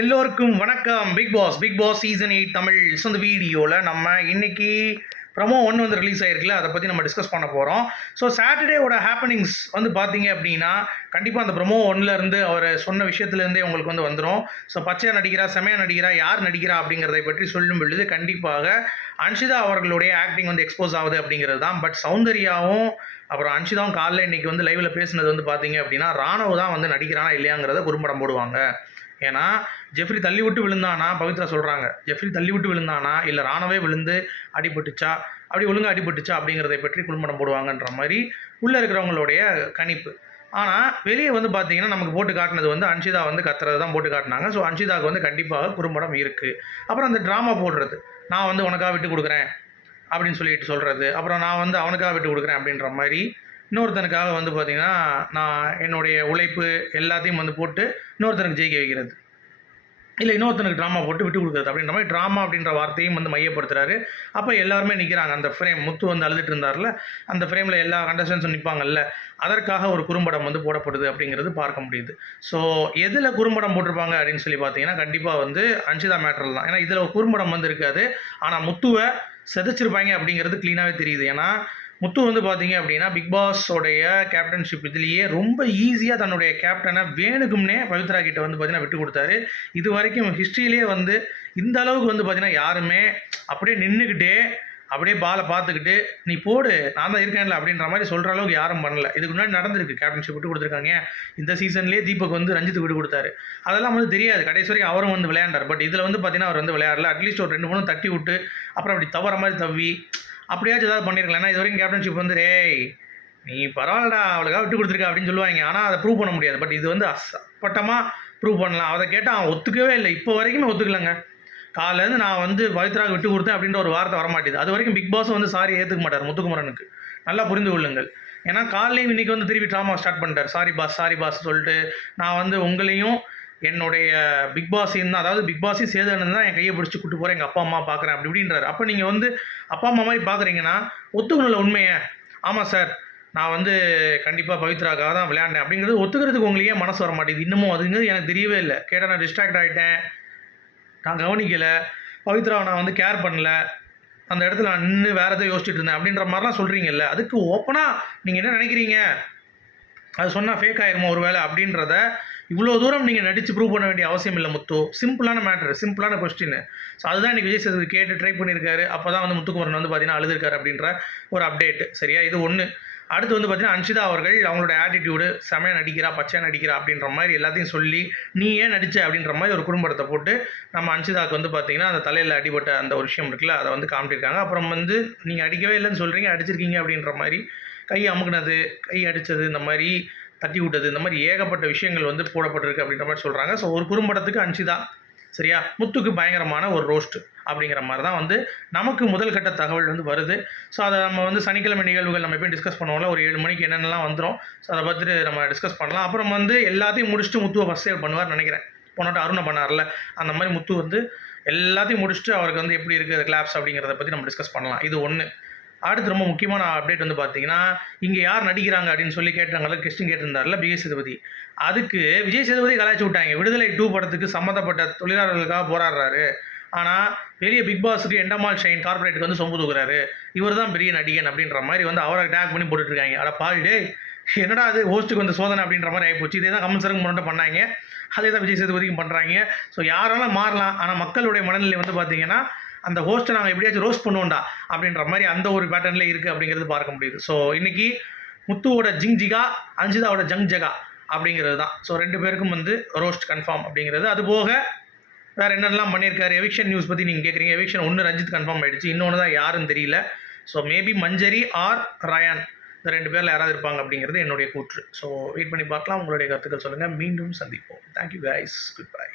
எல்லோருக்கும் வணக்கம். Bigg Boss season 8 Tamil. இந்த வீடியோவில் நம்ம இன்னைக்கு ப்ரமோ 1 வந்து ரிலீஸ் ஆகிருக்குல்ல, அதை பற்றி நம்ம டிஸ்கஸ் பண்ண போகிறோம். ஸோ சாட்டர்டேவோட ஹேப்பனிங்ஸ் வந்து பார்த்தீங்க அப்படின்னா கண்டிப்பாக அந்த ப்ரமோ 1லேருந்து அவர் சொன்ன விஷயத்துலேருந்தே உங்களுக்கு வந்து வந்துடும். ஸோ பச்சையாக நடிக்கிறா, செமையாக நடிக்கிறா, யார் நடிக்கிறா அப்படிங்கிறதை பற்றி சொல்லும் பொழுது கண்டிப்பாக அன்ஷிதா அவர்களுடைய ஆக்டிங் வந்து எக்ஸ்போஸ் ஆகுது அப்படிங்கிறது தான். பட் சௌந்தர்யாவும் அப்புறம் அன்ஷிதாவும் காலைல இன்றைக்கி வந்து லைவில் பேசினது வந்து பார்த்தீங்க அப்படின்னா ராணுவ தான் வந்து நடிக்கிறானா இல்லையாங்கிறத குறும்படம் போடுவாங்க. ஏன்னா ஜெஃப்ரி தள்ளி விட்டு விழுந்தானா, பவித்ரா சொல்கிறாங்க, ஜெஃப்ரி தள்ளி விட்டு விழுந்தானா இல்லை ராணவே விழுந்து அடிபட்டுச்சா, அப்படி ஒழுங்காக அடிபட்டுச்சா அப்படிங்கிறதை பற்றி குறும்படம் போடுவாங்கன்ற மாதிரி உள்ளே இருக்கிறவங்களுடைய கணிப்பு. ஆனால் வெளியே வந்து பார்த்தீங்கன்னா நமக்கு போட்டு காட்டினது வந்து அன்ஷிதா வந்து கத்துறது தான் போட்டு காட்டினாங்க. ஸோ அன்ஷிதாவுக்கு வந்து கண்டிப்பாக குறும்படம் இருக்குது. அப்புறம் அந்த ட்ராமா போடுறது, நான் வந்து உனக்காக விட்டு கொடுக்குறேன் அப்படின்னு சொல்லிட்டு சொல்கிறது, அப்புறம் நான் வந்து அவனுக்காக விட்டு கொடுக்குறேன் அப்படின்ற மாதிரி இன்னொருத்தனுக்காக வந்து பார்த்திங்கன்னா நான் என்னுடைய உழைப்பு எல்லாத்தையும் வந்து போட்டு இன்னொருத்தனுக்கு ஜெயிக்க வைக்கிறது, இல்லை இன்னொருத்தனுக்கு ட்ராமா போட்டு விட்டு கொடுக்குறது அப்படின்ற மாதிரி ட்ராமா அப்படின்ற வார்த்தையும் வந்து மையப்படுத்துகிறாரு. அப்போ எல்லாருமே நிற்கிறாங்க. அந்த ஃப்ரேம் முத்து வந்து அழுதுட்டு இருந்தார்ல, அந்த ஃப்ரேமில் எல்லா கண்டஸ்டன்ஸும் நிற்பாங்கல்ல, அதற்காக ஒரு குறும்படம் வந்து போடப்படுது அப்படிங்கிறது பார்க்க முடியுது. ஸோ எதில் குறும்படம் போட்டிருப்பாங்க அப்படின்னு சொல்லி பார்த்தீங்கன்னா கண்டிப்பாக வந்து அன்ஷிதா மேட்டரில் தான். ஏன்னா இதில் குறும்படம் வந்து இருக்காது, ஆனால் முத்துவை செதைச்சிருப்பாங்க அப்படிங்கிறது க்ளீனாகவே தெரியுது. ஏன்னா முத்து வந்து பார்த்தீங்க அப்படின்னா பிக் பாஸோடைய கேப்டன்ஷிப் இதுலேயே ரொம்ப ஈஸியாக தன்னுடைய கேப்டனை வேணுக்கும்னே பவித்ரா கிட்ட வந்து பார்த்தீங்கன்னா விட்டு கொடுத்தாரு. இது வரைக்கும் ஹிஸ்ட்ரியிலே வந்து இந்த அளவுக்கு வந்து பார்த்தீங்கன்னா யாருமே அப்படியே நின்றுக்கிட்டே அப்படியே பாலை பார்த்துக்கிட்டு நீ போடு நான் தான் இருக்கேன்ல அப்படின்ற மாதிரி சொல்கிற அளவுக்கு யாரும் பண்ணல. இதுக்கு முன்னாடி நடந்திருக்கு, கேப்டன்ஷிப் விட்டு கொடுத்துருக்காங்க. இந்த சீசன்லேயே தீபக் வந்து ரஞ்சித் விட்டு கொடுத்தாரு, அதெல்லாம் வந்து தெரியாது. கடைசி வரைக்கும் அவரும் வந்து விளையாண்டார். பட் இதில் வந்து பார்த்தீங்கன்னா அவர் வந்து விளையாடல. அட்லீஸ்ட் ஒரு 2-3 தட்டி விட்டு அப்புறம் அப்படி தவற மாதிரி தவி அப்படியாச்சும் ஏதாவது பண்ணியிருக்கலாம். ஏன்னா இது வரைக்கும் கேப்டன்ஷிப் வந்து ரேய் நீ பரவாயில்லடா அவளுக்காக விட்டு கொடுத்துருக்க அப்படின்னு சொல்லுவாங்க. ஆனால் அதை ப்ரூவ் பண்ண முடியாது. பட் இது வந்து அப்பட்டமாக ப்ரூவ் பண்ணலாம். அதை கேட்டால் அவன் ஒத்துக்கவே இல்லை. இப்போ வரைக்குமே ஒத்துக்கலைங்க. காலையிலேருந்து நான் வந்து பவித்ராவுக்கு விட்டு கொடுத்தேன் அப்படின்ற ஒரு வார்த்தை வரமாட்டேது. அது வரைக்கும் பிக் பாஸும் வந்து சாரி ஏற்றுக்க மாட்டார் முத்துக்குமரனுக்கு. நல்லா புரிந்து கொள்ளுங்கள். ஏன்னா காலையும் இன்றைக்கி வந்து திருப்பி ட்ராமா ஸ்டார்ட் பண்ணிட்டார். சாரி பாஸ் சொல்லிட்டு நான் வந்து உங்களையும் என்னுடைய பிக் பாஸையும் தான், அதாவது பிக் பாஸையும் சேதன்னு தான் என் கையை பிடிச்சி கூட்டு போகிறேன், எங்கள் அப்பா அம்மா பார்க்குறேன் அப்படி இப்படின்றாரு. அப்போ நீங்கள் வந்து அப்பா அம்மா மாதிரி பார்க்குறீங்கன்னா ஒத்துக்கணும்ல உண்மையை. ஆமாம் சார் நான் வந்து கண்டிப்பாக பவித்ராக்காக தான் விளையாண்டேன் அப்படிங்கிறது ஒத்துக்கிறதுக்கு உங்களுக்கு ஏன் மனசு வர மாட்டேங்குது இன்னமும்? அதுங்கிறது எனக்கு தெரியவே இல்லை. கேட்டால் நான் டிஸ்ட்ராக்ட் ஆகிட்டேன், நான் கவனிக்கலை, பவித்ராவை நான் வந்து கேர் பண்ணல, அந்த இடத்துல நான் நின்று வேறு எதோ யோசிச்சுட்டு இருந்தேன் அப்படின்ற மாதிரிலாம் சொல்கிறீங்கல்ல. அதுக்கு ஓப்பனாக நீங்கள் என்ன நினைக்கிறீங்க? அது சொன்னால் ஃபேக் ஆயிருமோ ஒரு வேளை அப்படின்றத இவ்வளோ தூரம் நீங்கள் நடித்து ப்ரூவ் பண்ண வேண்டிய அவசியம் இல்லை முத்து. சிம்பிளான மேட்ரு, சிம்பிளான கொஸ்டின். ஸோ அதுதான் இன்றைக்கி விஜய் சேதுபதி கேட்டு ட்ரை பண்ணியிருக்காரு. அப்போ தான் வந்து முத்துக்குமரன் வந்து பார்த்தீங்கன்னா அழுதுருக்காரு அப்படின்ற ஒரு அப்டேட். சரியா? இது ஒன்று. அடுத்து வந்து பார்த்தீங்கன்னா அன்ஷிதா அவர்கள் அவங்களோட ஆட்டிடியூடு செமையாக நடிக்கிறா, பச்சையாக நடிக்கிறா அப்படின்ற மாதிரி எல்லாத்தையும் சொல்லி நீ ஏன் நடித்த அப்படின்ற மாதிரி ஒரு குறும்படத்தை போட்டு நம்ம அன்ஷிதாவுக்கு வந்து பார்த்தீங்கன்னா அந்த தலையில் அடிபட்ட அந்த ஒரு விஷயம் இருக்குல்ல, அதை வந்து காமிட்டிருக்காங்க. அப்புறம் வந்து நீங்கள் அடிக்கவே இல்லைன்னு சொல்கிறீங்க, அடிச்சிருக்கீங்க அப்படின்ற மாதிரி கை அமுக்குனது, கை அடித்தது, இந்த மாதிரி தட்டி விட்டது, இந்த மாதிரி ஏகப்பட்ட விஷயங்கள் வந்து போடப்பட்டிருக்கு அப்படின்ற மாதிரி சொல்கிறாங்க. ஸோ ஒரு குறும்படத்துக்கு அன்ஷிதா, சரியா, முத்துக்கு பயங்கரமான ஒரு ரோஸ்ட் அப்படிங்கிற மாதிரி தான் வந்து நமக்கு முதல் கட்ட தகவல் வந்து வருது. ஸோ அதை நம்ம வந்து சனிக்கிழமை நிகழ்வுகள் நம்ம எப்பயும் டிஸ்கஸ் பண்ணுவோம்ல, ஒரு 7 மணிக்கு என்னென்னலாம் வந்துடும். ஸோ அதை பார்த்துட்டு நம்ம டிஸ்கஸ் பண்ணலாம். அப்புறம் வந்து எல்லாத்தையும் முடிச்சுட்டு முத்துவை ஃபஸ்ட் சேவ் பண்ணுவார்னு நினைக்கிறேன். போனாட்டு அருணை பண்ணார்ல, அந்த மாதிரி முத்து வந்து எல்லாத்தையும் முடிச்சுட்டு அவருக்கு வந்து எப்படி இருக்குது கிளாப்ஸ் அப்படிங்கிறத பற்றி நம்ம டிஸ்கஸ் பண்ணலாம். இது ஒன்று. அடுத்து ரொம்ப முக்கியமான அப்டேட் வந்து பார்த்தீங்கன்னா இங்கே யார் நடிக்கிறாங்க அப்படின்னு சொல்லி கேட்டாங்கல்ல, கொஸ்டின் கேட்டிருந்தார்ல விஜய் சேதுபதி. அதுக்கு விஜய் சேதுபதி கலாய்ச்சி விட்டாங்க. விடுதலை 2 படத்துக்கு சம்மந்தப்பட்ட தொழிலாளர்களுக்காக போராடுறாரு, ஆனால் பெரிய பிக் பாஸுக்கு எண்டமால் ஷைன் கார்பரேட்டுக்கு வந்து சொம்பு தூக்குறாரு, இவர் தான் பெரிய நடிகன் அப்படின்ற மாதிரி வந்து அவரை டேக் பண்ணி போட்டுட்ருக்காங்க. அட பாடே என்னடா அது ஹோஸ்ட்டுக்கு வந்து சோதனை அப்படின்ற மாதிரி ஆகிப்போச்சு. இதே தான் கமெண்ட்ஸருக்கு முன்னாடி பண்ணாங்க, அதே தான் விஜய் சேதுபதிக்கும் பண்ணுறாங்க. ஸோ யாராலும் மாறலாம், ஆனால் மக்களுடைய மனநிலை வந்து பார்த்தீங்கன்னா அந்த ஹோஸ்ட்டை நாங்கள் எப்படியாச்சும் ரோஸ்ட் பண்ணுவோண்டா அப்படின்ற மாதிரி அந்த ஒரு பேட்டர்னில் இருக்குது அப்படிங்கிறது பார்க்க முடியுது. ஸோ இன்றைக்கி முத்துவோட ஜிங் ஜிகா, அன்ஷிதாவோட ஜங் ஜகா அப்படிங்கிறது தான். ஸோ 2 பேருக்கும் வந்து ரோஸ்ட் கன்ஃபார்ம் அப்படிங்கிறது. அது போக வேறு என்னென்னலாம் பண்ணியிருக்காரு. எவிக்ஷன் நியூஸ் பற்றி நீங்கள் கேட்குறீங்க. எவிக்ஷன் 1 ரஞ்சித் கன்ஃபார்ம் ஆகிடுச்சு, இன்னொன்று தான் யாருன்னு தெரியல. ஸோ மேபி மஞ்சரி ஆர் ரயான், இந்த 2 பேரில் யாராவது இருப்பாங்க அப்படிங்கிறது என்னுடைய கூற்று. ஸோ வெயிட் பண்ணி பார்க்கலாம். உங்களுடைய கருத்துக்கள் சொல்லுங்கள். மீண்டும் சந்திப்போம். Thank you guys, good bye.